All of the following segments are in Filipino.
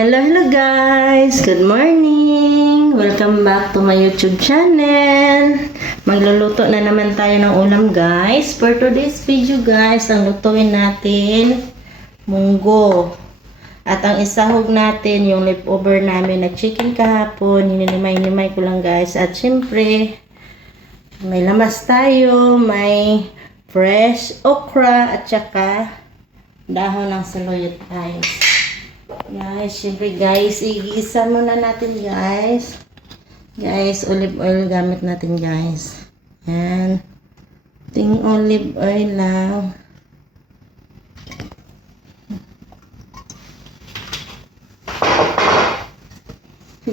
Hello, hello guys! Good morning! Welcome back to my YouTube channel. Magluluto na naman tayo ng ulam guys. For today's video guys, ang lutuin natin, munggo. At ang isahog natin, yung leftover namin na chicken kahapon, hininimay-nimay ko lang guys. At syempre, may lamas tayo, may fresh okra, at saka dahon ng saluyot guys. Guys, syempre guys, igisa muna natin guys. Guys, olive oil gamit natin guys. Yan. Ting olive oil lang.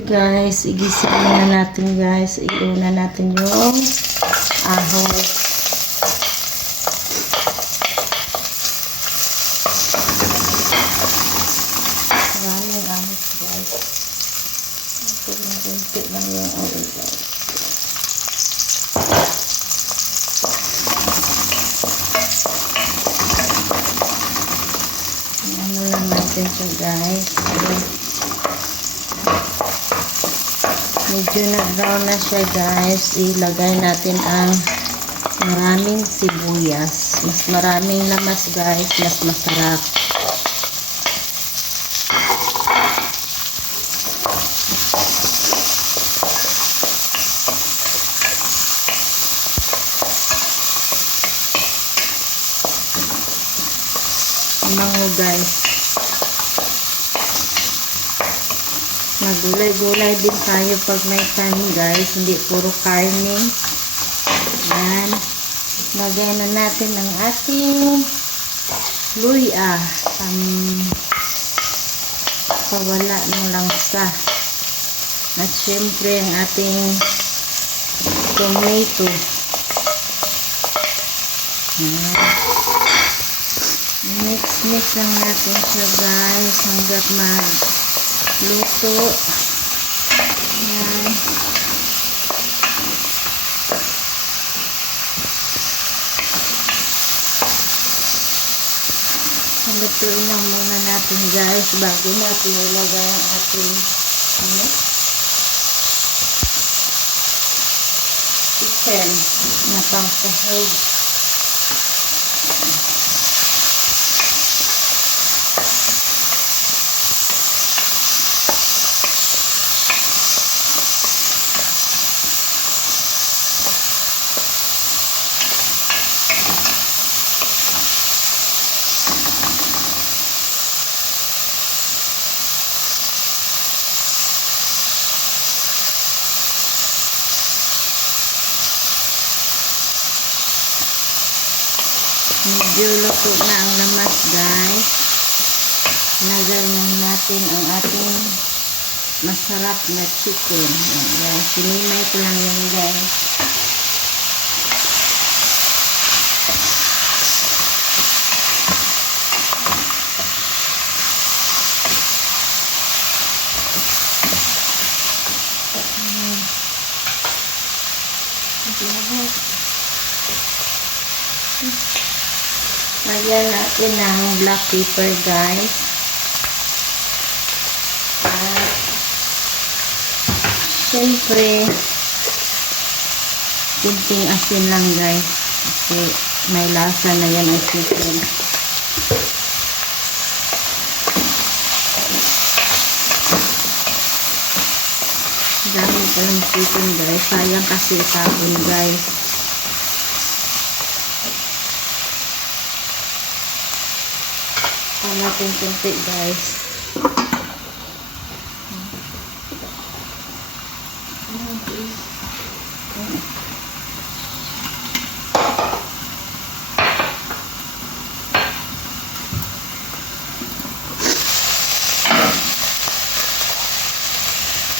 Guys, igisa muna natin guys. Iuna natin yung ahoy. Maraming ahos guys. Ito na yung oil guys. Ano lang natin siya guys. Medyo nag-brown na siya guys. Ilagay natin ang maraming sibuyas. Mas maraming lamas guys. Mas masarap. Mango guys. Magulay-gulay din tayo pag may time guys. Hindi puro karne. Yan. Lagay na natin ang ating luya. Pang pawala ng langsa. At syempre ang ating tomato. Yan. Mix-mix lang natin siya guys hanggat magluto. Yan. Lutuin lang muna natin guys bago natin ilagay ang ating ano? chicken na pang sahog. Medyo luto na ang lamas guys. Lagay na natin ang ating masarap na chicken. Yan, yan. Sinimay ko lang yan guys. Ayan. Lahat. Lagyan natin ng black pepper guys. At syempre kunting asin lang guys. Kasi may lasa na yan ang chicken. Dami pa lang chicken guys. Sayang kasi itapon guys. Natin kunti guys.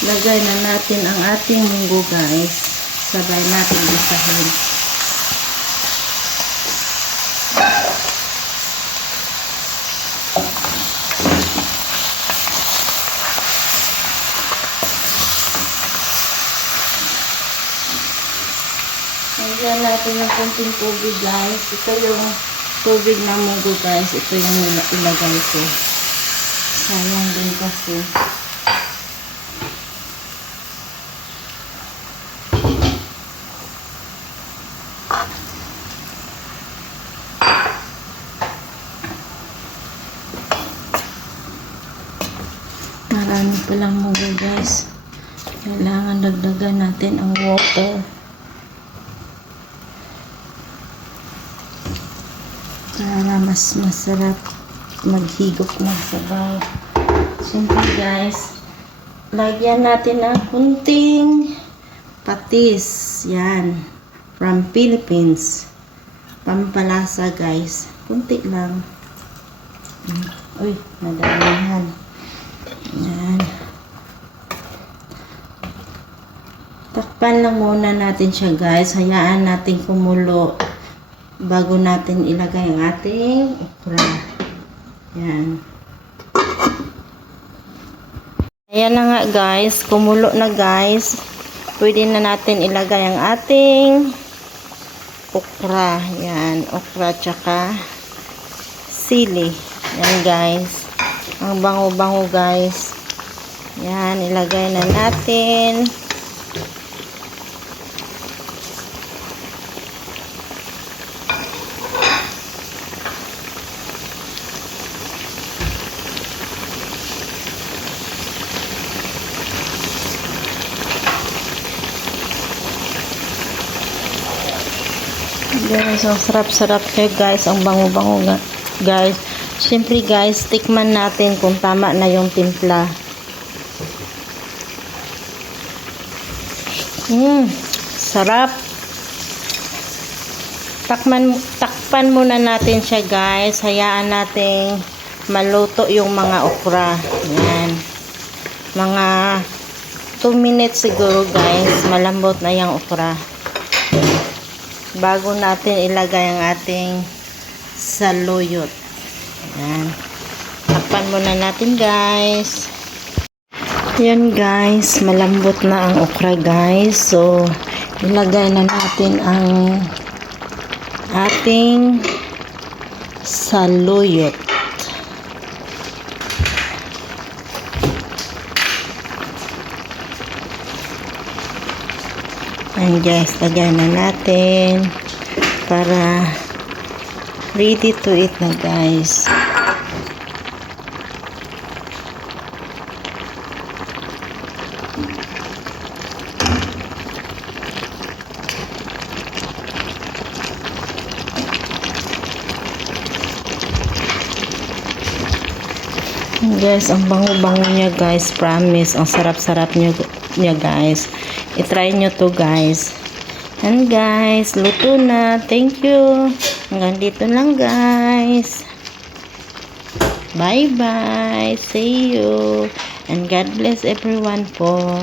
Lagay na natin ang ating munggo guys. Sabay natin isahin. Lagyan natin ng konting tubig guys. Ito yung tubig na munggo guys. Ito yung ilagay ko. Sayang din kasi. Marami palang mugo guys. Kailangan dagdagan natin ang water. Para mas masarap maghigop ng sabaw. Siyempre guys, lagyan natin ng kunting patis. Yan. From Philippines. Pampalasa guys. Kunti lang. Uy, nadamihan. Yan. Takpan lang muna natin siya guys. Hayaan natin kumulo bago natin ilagay ang ating okra. Yan. Ayan na nga guys. Kumulo na guys. Pwede na natin ilagay ang ating okra. Yan. Okra tsaka sili. Yan guys. Ang bango-bango guys. Yan, ilagay na natin. Guys, ang sarap-sarap niya guys. Ang bango-bango nga- guys. Siyempre guys, tikman natin kung tama na yung timpla. Mmm, sarap. Takman, takpan muna natin siya guys. Hayaan nating maluto yung mga okra. Yan. Mga 2 minutes siguro guys. Malambot na yung okra. Bago natin ilagay ang ating saluyot. Yan. Takpan muna natin guys. Yan guys, malambot na ang okra guys. So, ilagay na natin ang ating saluyot. Yan guys, lagyan na natin para ready to eat na guys. Guys, ang bango-bango niya guys. Promise. Ang sarap-sarap niya, niya guys. I-try nyo to guys. And guys, luto na. Thank you. Hanggang dito lang guys. Bye-bye. See you. And God bless everyone po.